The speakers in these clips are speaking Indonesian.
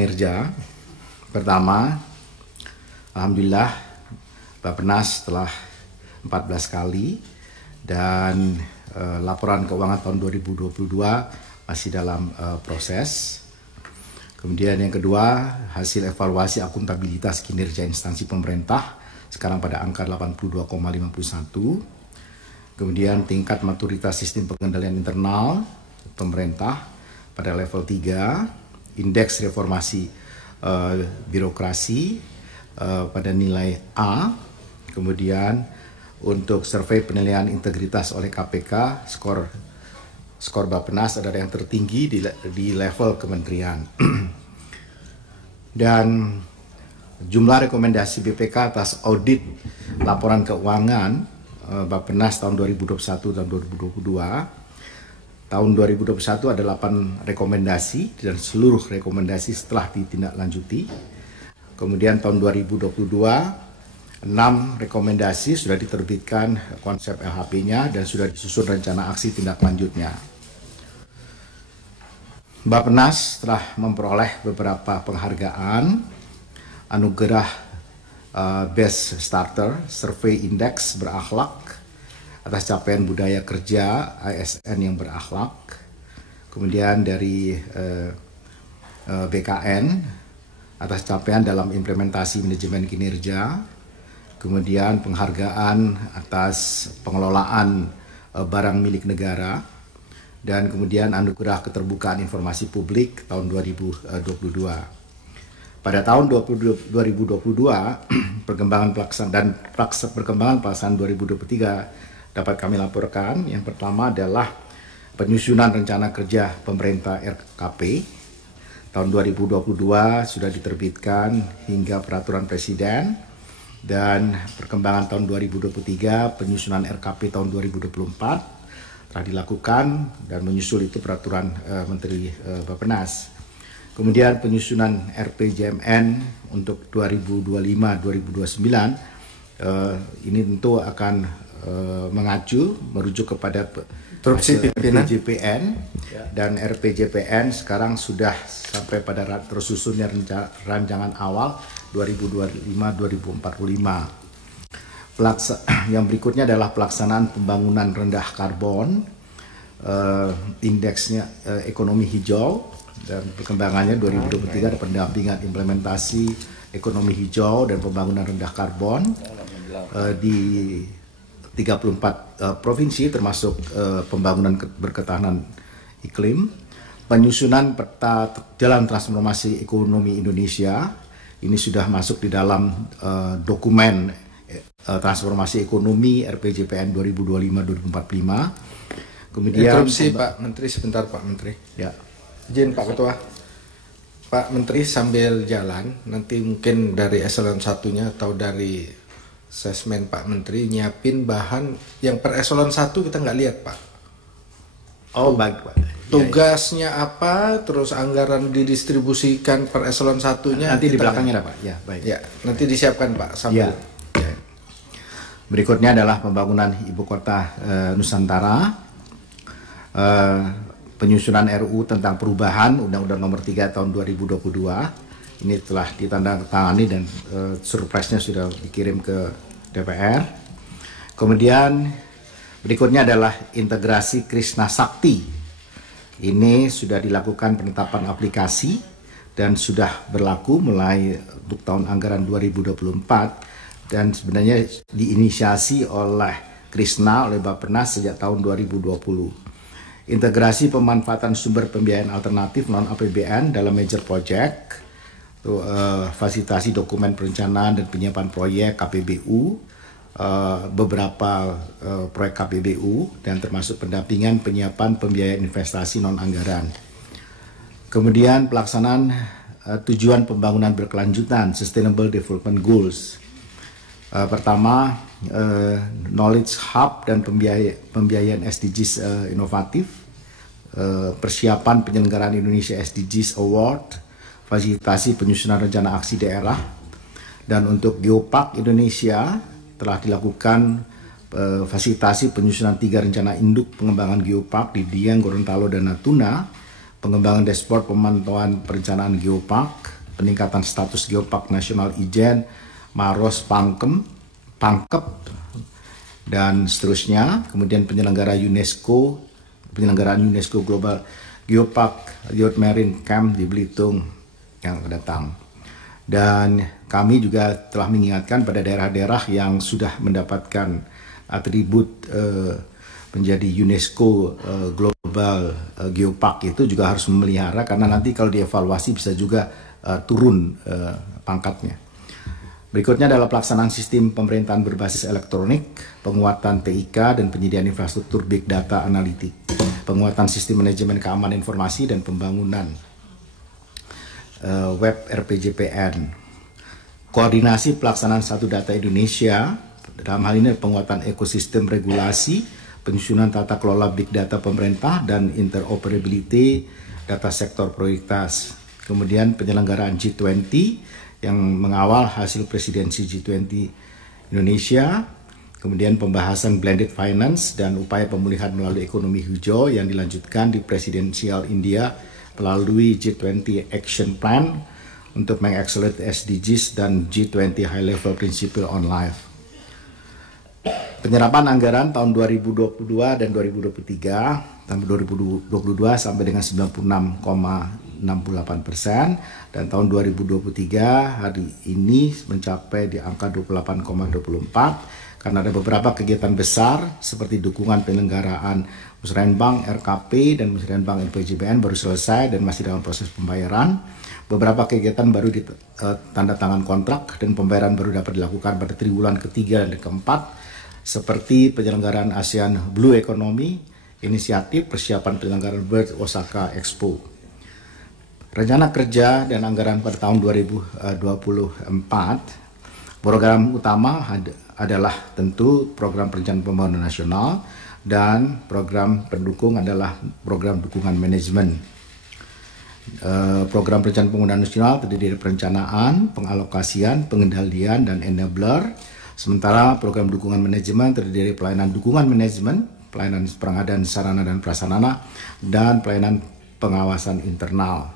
Kinerja. Pertama, alhamdulillah Bappenas telah 14 kali dan laporan keuangan tahun 2022 masih dalam proses. Kemudian yang kedua, hasil evaluasi akuntabilitas kinerja instansi pemerintah sekarang pada angka 82,51. Kemudian tingkat maturitas sistem pengendalian internal pemerintah pada level 3, indeks reformasi birokrasi pada nilai A. Kemudian untuk survei penilaian integritas oleh KPK, skor Bappenas adalah yang tertinggi di level kementerian. Dan jumlah rekomendasi BPK atas audit laporan keuangan Bappenas tahun 2021 dan 2022. Tahun 2021 ada 8 rekomendasi dan seluruh rekomendasi setelah ditindaklanjuti. Kemudian tahun 2022 6 rekomendasi sudah diterbitkan konsep LHP-nya dan sudah disusun rencana aksi tindak lanjutnya. Bappenas telah memperoleh beberapa penghargaan, anugerah Best Starter, Survey Index berakhlak atas capaian budaya kerja ASN yang berakhlak. Kemudian dari BKN atas capaian dalam implementasi manajemen kinerja. Kemudian penghargaan atas pengelolaan barang milik negara, dan kemudian anugerah keterbukaan informasi publik tahun 2022. Pada tahun 2022, perkembangan pelaksanaan 2023 dapat kami laporkan. Yang pertama adalah penyusunan rencana kerja pemerintah RKP. Tahun 2022 sudah diterbitkan hingga peraturan presiden. Dan perkembangan tahun 2023, penyusunan RKP tahun 2024 telah dilakukan dan menyusul itu peraturan Menteri Bappenas. Kemudian penyusunan RPJMN untuk 2025-2029 ini tentu akan merujuk kepada RPJPN, dan RPJPN sekarang sudah sampai pada tersusunnya rancangan awal 2025-2045. Yang berikutnya adalah pelaksanaan pembangunan rendah karbon, indeksnya ekonomi hijau, dan perkembangannya 2023 ada pendampingan implementasi ekonomi hijau dan pembangunan rendah karbon di 34 provinsi termasuk pembangunan berketahanan iklim, penyusunan peta jalan transformasi ekonomi Indonesia. Ini sudah masuk di dalam dokumen transformasi ekonomi RPJPN 2025-2045. Kemudian interupsi Pak Menteri sebentar Pak Menteri. Ya. Izin Pak Ketua. Pak Menteri sambil jalan, nanti mungkin dari eselon 1-nya atau dari Sesmen Pak Menteri nyiapin bahan yang per eselon 1 kita nggak lihat Pak. Oh baik Pak. Tugasnya apa, terus anggaran didistribusikan per eselon 1-nya nanti di belakangnya ada Pak. Ya, baik. Ya, nanti disiapkan Pak sambil. Ya. Berikutnya adalah pembangunan ibu kota Nusantara. Penyusunan RUU tentang perubahan Undang-Undang Nomor 3 Tahun 2022. Ini telah ditandatangani dan surprise-nya sudah dikirim ke DPR. Kemudian berikutnya adalah integrasi Krishna Sakti. Ini sudah dilakukan penetapan aplikasi dan sudah berlaku mulai untuk tahun anggaran 2024 dan sebenarnya diinisiasi oleh Krishna, oleh Bappenas sejak tahun 2020. Integrasi pemanfaatan sumber pembiayaan alternatif non-APBN dalam major project, fasilitasi dokumen perencanaan dan penyiapan proyek KPBU, beberapa proyek KPBU, dan termasuk pendampingan penyiapan pembiayaan investasi non-anggaran. Kemudian pelaksanaan tujuan pembangunan berkelanjutan Sustainable Development Goals. Pertama, Knowledge Hub dan pembiayaan SDGs inovatif, persiapan penyelenggaraan Indonesia SDGs Award, fasilitasi penyusunan rencana aksi daerah, dan untuk Geopark Indonesia telah dilakukan fasilitasi penyusunan 3 rencana induk pengembangan geopark di Dieng, Gorontalo, dan Natuna pengembangan dashboard pemantauan perencanaan geopark, peningkatan status geopark nasional Ijen, Maros, Pangkep, dan seterusnya. Kemudian penyelenggaraan UNESCO Global Geopark Youth Marine Camp di Belitung yang akan datang. Dan kami juga telah mengingatkan pada daerah-daerah yang sudah mendapatkan atribut menjadi UNESCO Global Geopark itu juga harus memelihara, karena nanti kalau dievaluasi bisa juga turun pangkatnya. Berikutnya adalah pelaksanaan sistem pemerintahan berbasis elektronik, penguatan TIK dan penyediaan infrastruktur big data analitik, penguatan sistem manajemen keamanan informasi dan pembangunan web RPJPN, koordinasi pelaksanaan Satu Data Indonesia, dalam hal ini penguatan ekosistem regulasi, penyusunan tata kelola big data pemerintah, dan interoperability data sektor prioritas. Kemudian penyelenggaraan G20 yang mengawal hasil presidensi G20 Indonesia, kemudian pembahasan blended finance dan upaya pemulihan melalui ekonomi hijau yang dilanjutkan di presidensial India melalui G20 Action Plan untuk mengakselerasi SDGs dan G20 High Level Principle on Life. Penyerapan anggaran tahun 2022 dan 2023, tahun 2022 sampai dengan 96,68%, dan tahun 2023 hari ini mencapai di angka 28,24%, karena ada beberapa kegiatan besar seperti dukungan penyelenggaraan Musrenbang RKP dan Musrenbang LPJPN baru selesai dan masih dalam proses pembayaran. Beberapa kegiatan baru tanda tangan kontrak dan pembayaran baru dapat dilakukan pada triwulan ketiga dan keempat, seperti penyelenggaraan ASEAN Blue Economy Inisiatif, persiapan penyelenggaraan World Osaka Expo. Rencana kerja dan anggaran pada tahun 2024, program utama adalah tentu program perencanaan pembangunan nasional, dan program pendukung adalah program dukungan manajemen. Program perencanaan pembangunan nasional terdiri dari perencanaan, pengalokasian, pengendalian, dan enabler. Sementara program dukungan manajemen terdiri dari pelayanan dukungan manajemen, pelayanan pengadaan sarana dan prasarana, dan pelayanan pengawasan internal.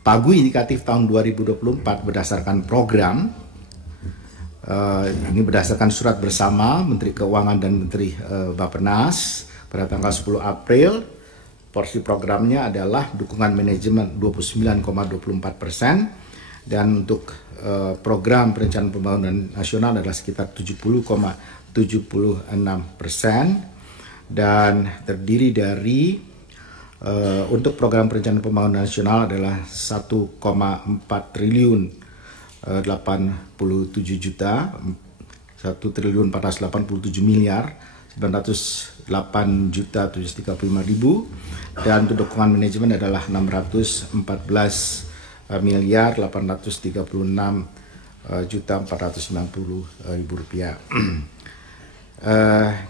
Pagu indikatif tahun 2024 berdasarkan program, ini berdasarkan surat bersama Menteri Keuangan dan Menteri Bappenas pada tanggal 10 April. Porsi programnya adalah dukungan manajemen 29,24%, dan untuk program perencanaan pembangunan nasional adalah sekitar 70,76%, dan terdiri dari untuk program perencanaan pembangunan nasional adalah 1,4 triliun 87 juta 1 triliun 487 miliar 908 juta 735 ribu, dan untuk dukungan manajemen adalah 614 miliar 836 juta 490 ribu rupiah.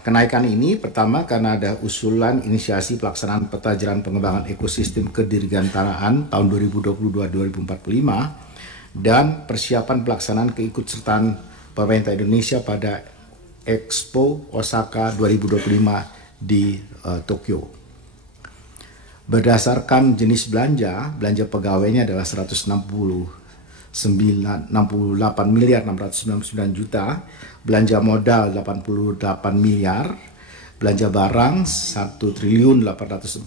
Kenaikan ini pertama karena ada usulan inisiasi pelaksanaan peta jalan pengembangan ekosistem kedirgantaraan tahun 2022-2045 dan persiapan pelaksanaan keikutsertaan pemerintah Indonesia pada Expo Osaka 2025 di Tokyo. Berdasarkan jenis belanja pegawainya adalah 168 miliar 699 juta, belanja modal 88 miliar, belanja barang 1 triliun 845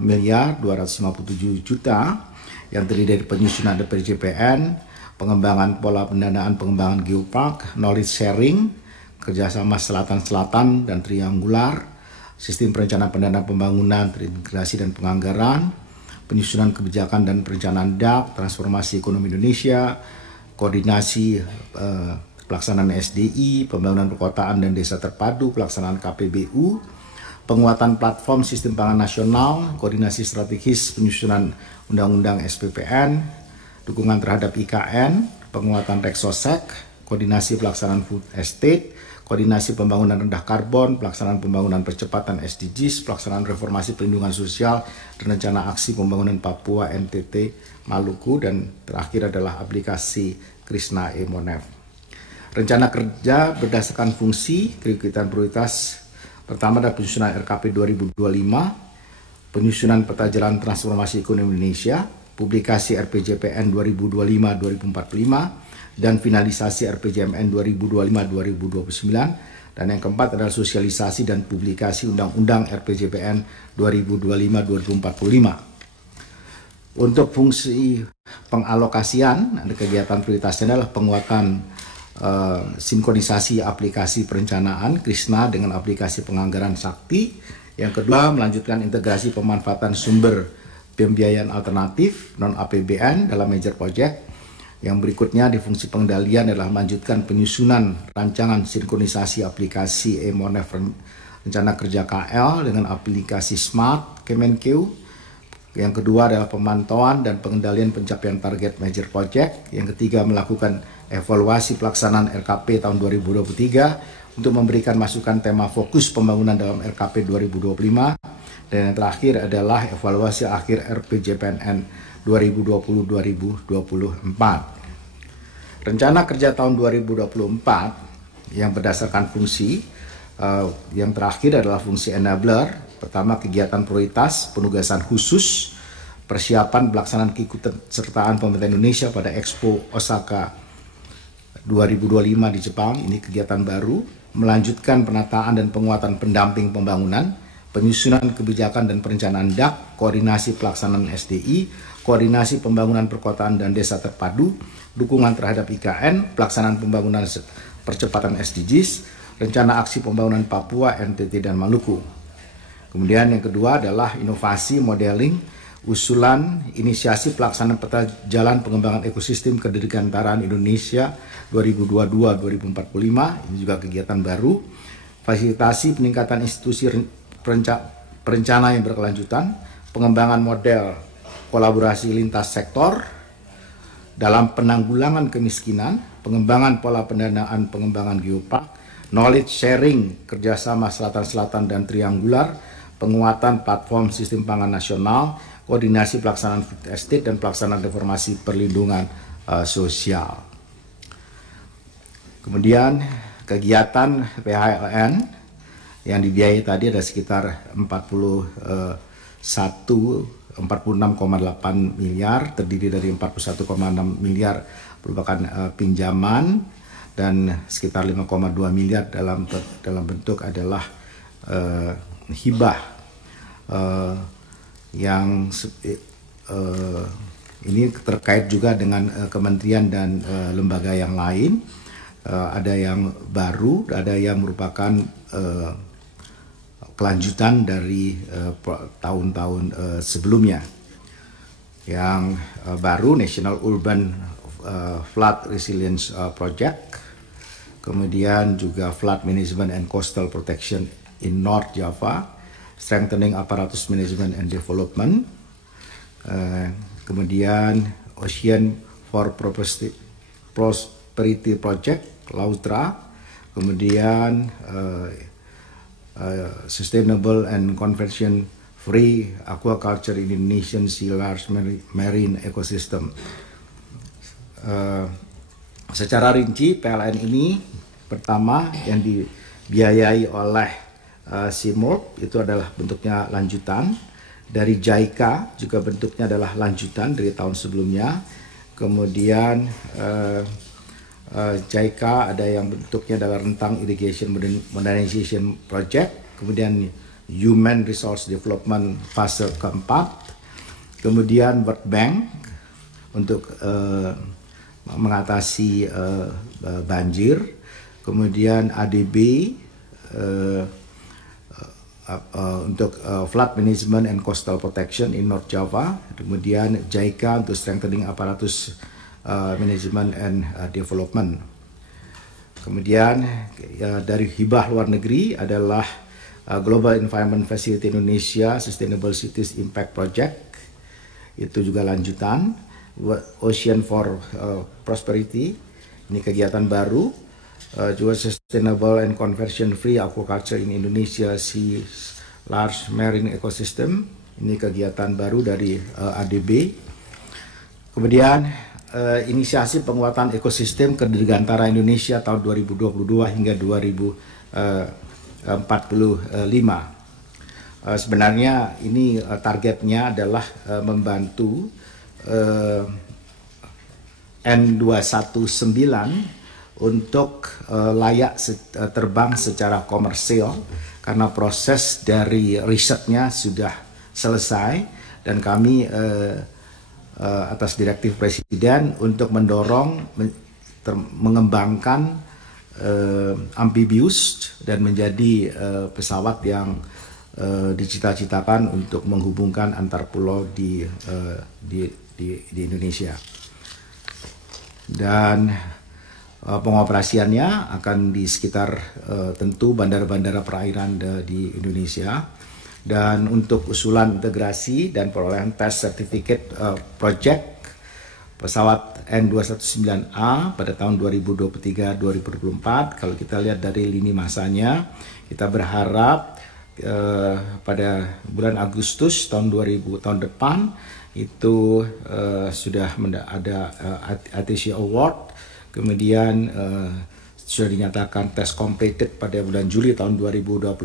miliar 257 juta yang terdiri dari penyusunan RPJPN, pengembangan pola pendanaan pengembangan geopark, knowledge sharing, kerjasama selatan-selatan dan triangular, sistem perencanaan pendanaan pembangunan, terintegrasi dan penganggaran, penyusunan kebijakan dan perencanaan DAP, transformasi ekonomi Indonesia, koordinasi pelaksanaan SDI, pembangunan perkotaan dan desa terpadu, pelaksanaan KPBU, penguatan platform sistem pangan nasional, koordinasi strategis penyusunan undang-undang SPPN, dukungan terhadap IKN, penguatan Reksosek, koordinasi pelaksanaan food estate, koordinasi pembangunan rendah karbon, pelaksanaan pembangunan percepatan SDGs, pelaksanaan reformasi perlindungan sosial, dan rencana aksi pembangunan Papua, NTT, Maluku, dan terakhir adalah aplikasi Krishna E-Monef. Rencana kerja berdasarkan fungsi kegiatan prioritas pertama adalah penyusunan RKP 2025, penyusunan peta jalan transformasi ekonomi Indonesia, publikasi RPJPN 2025-2045, dan finalisasi RPJMN 2025-2029. Dan yang keempat adalah sosialisasi dan publikasi Undang-Undang RPJPN 2025-2045. Untuk fungsi pengalokasian, ada kegiatan prioritasnya adalah penguatan sinkronisasi aplikasi perencanaan Krisna dengan aplikasi penganggaran Sakti. Yang kedua, melanjutkan integrasi pemanfaatan sumber pembiayaan alternatif non-APBN dalam major project. Yang berikutnya di fungsi pengendalian adalah melanjutkan penyusunan rancangan sinkronisasi aplikasi e-Monef rencana kerja KL dengan aplikasi Smart Kemenkeu. Yang kedua adalah pemantauan dan pengendalian pencapaian target major project. Yang ketiga, melakukan evaluasi pelaksanaan RKP tahun 2023 untuk memberikan masukan tema fokus pembangunan dalam RKP 2025. Dan yang terakhir adalah evaluasi akhir RPJPN 2020-2024. Rencana kerja tahun 2024 yang berdasarkan fungsi, yang terakhir adalah fungsi enabler. Pertama, kegiatan prioritas, penugasan khusus, persiapan pelaksanaan keikutsertaan pemerintah Indonesia pada Expo Osaka 2025 di Jepang. Ini kegiatan baru. Melanjutkan penataan dan penguatan pendamping pembangunan, penyusunan kebijakan dan perencanaan DAK, koordinasi pelaksanaan SDI, koordinasi pembangunan perkotaan dan desa terpadu, dukungan terhadap IKN, pelaksanaan pembangunan percepatan SDGs, rencana aksi pembangunan Papua, NTT, dan Maluku. Kemudian yang kedua adalah inovasi, modeling, usulan, inisiasi pelaksanaan peta jalan pengembangan ekosistem kedirgantaraan Indonesia 2022-2045. Ini juga kegiatan baru. Fasilitasi peningkatan institusi perencana yang berkelanjutan, pengembangan model kolaborasi lintas sektor dalam penanggulangan kemiskinan, pengembangan pola pendanaan pengembangan geopark, knowledge sharing kerjasama selatan-selatan dan triangular, penguatan platform sistem pangan nasional, koordinasi pelaksanaan food estate, dan pelaksanaan reformasi perlindungan sosial. Kemudian kegiatan PHLN yang dibiayai tadi ada sekitar 46,8 miliar, terdiri dari 41,6 miliar merupakan pinjaman dan sekitar 5,2 miliar dalam bentuk adalah hibah yang ini terkait juga dengan kementerian dan lembaga yang lain. Ada yang baru, ada yang merupakan kelanjutan dari tahun-tahun sebelumnya. Yang baru National Urban Flood Resilience Project, kemudian juga Flood Management and Coastal Protection in North Java, Strengthening Apparatus Management and Development, kemudian Ocean for Prosperity Project, Lautra, kemudian Sustainable and Conversion Free Aquaculture in Indonesian Sea Large Marine Ecosystem. Secara rinci PLN ini pertama yang dibiayai oleh CIMORP itu adalah bentuknya lanjutan, dari JICA juga bentuknya adalah lanjutan dari tahun sebelumnya. Kemudian JICA ada yang bentuknya adalah rentang Irrigation Modernization Project, kemudian Human Resource Development fase keempat, kemudian World Bank untuk mengatasi banjir, kemudian ADB untuk Flood Management and Coastal Protection in North Java, kemudian JICA untuk Strengthening Apparatus Management and Development. Kemudian dari hibah luar negeri adalah Global Environment Facility Indonesia Sustainable Cities Impact Project, itu juga lanjutan. Ocean for Prosperity, ini kegiatan baru. Juga Sustainable and Conversion Free Aquaculture in Indonesia Sea Large Marine Ecosystem, ini kegiatan baru dari ADB. Kemudian inisiasi penguatan ekosistem kedirgantara Indonesia tahun 2022 hingga 2045. sebenarnya ini targetnya adalah membantu N219 untuk layak terbang secara komersil, karena proses dari risetnya sudah selesai dan kami atas direktif Presiden untuk mendorong mengembangkan amphibious dan menjadi pesawat yang dicita-citakan untuk menghubungkan antar pulau di Indonesia. Dan pengoperasiannya akan di sekitar tentu bandara-bandara perairan di Indonesia. Dan untuk usulan integrasi dan perolehan test certificate project pesawat N219A pada tahun 2023-2024, kalau kita lihat dari lini masanya, kita berharap pada bulan Agustus tahun depan itu sudah ada ATC Award, kemudian sudah dinyatakan test completed pada bulan Juli tahun 2024,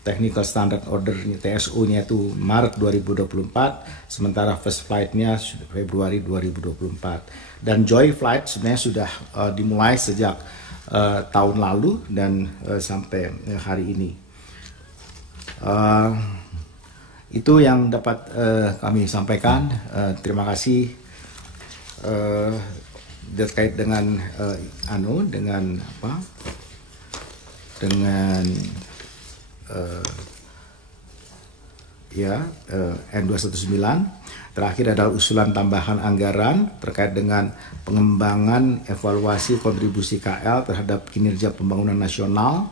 technical standard order TSO-nya itu Maret 2024, sementara first flight-nya Februari 2024. Dan joy flight sebenarnya sudah dimulai sejak tahun lalu dan sampai hari ini. Itu yang dapat kami sampaikan. Terima kasih terkait dengan N219. Terakhir adalah usulan tambahan anggaran terkait dengan pengembangan evaluasi kontribusi KL terhadap kinerja pembangunan nasional,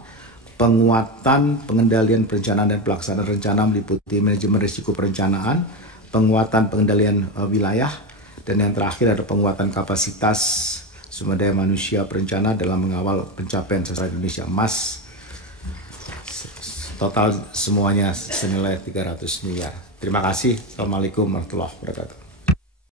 penguatan pengendalian perencanaan dan pelaksanaan rencana meliputi manajemen risiko perencanaan, penguatan pengendalian wilayah, dan yang terakhir ada penguatan kapasitas sumber daya manusia perencana dalam mengawal pencapaian sasaran Indonesia Emas. Total semuanya senilai 300 miliar. Terima kasih. Assalamualaikum warahmatullahi wabarakatuh.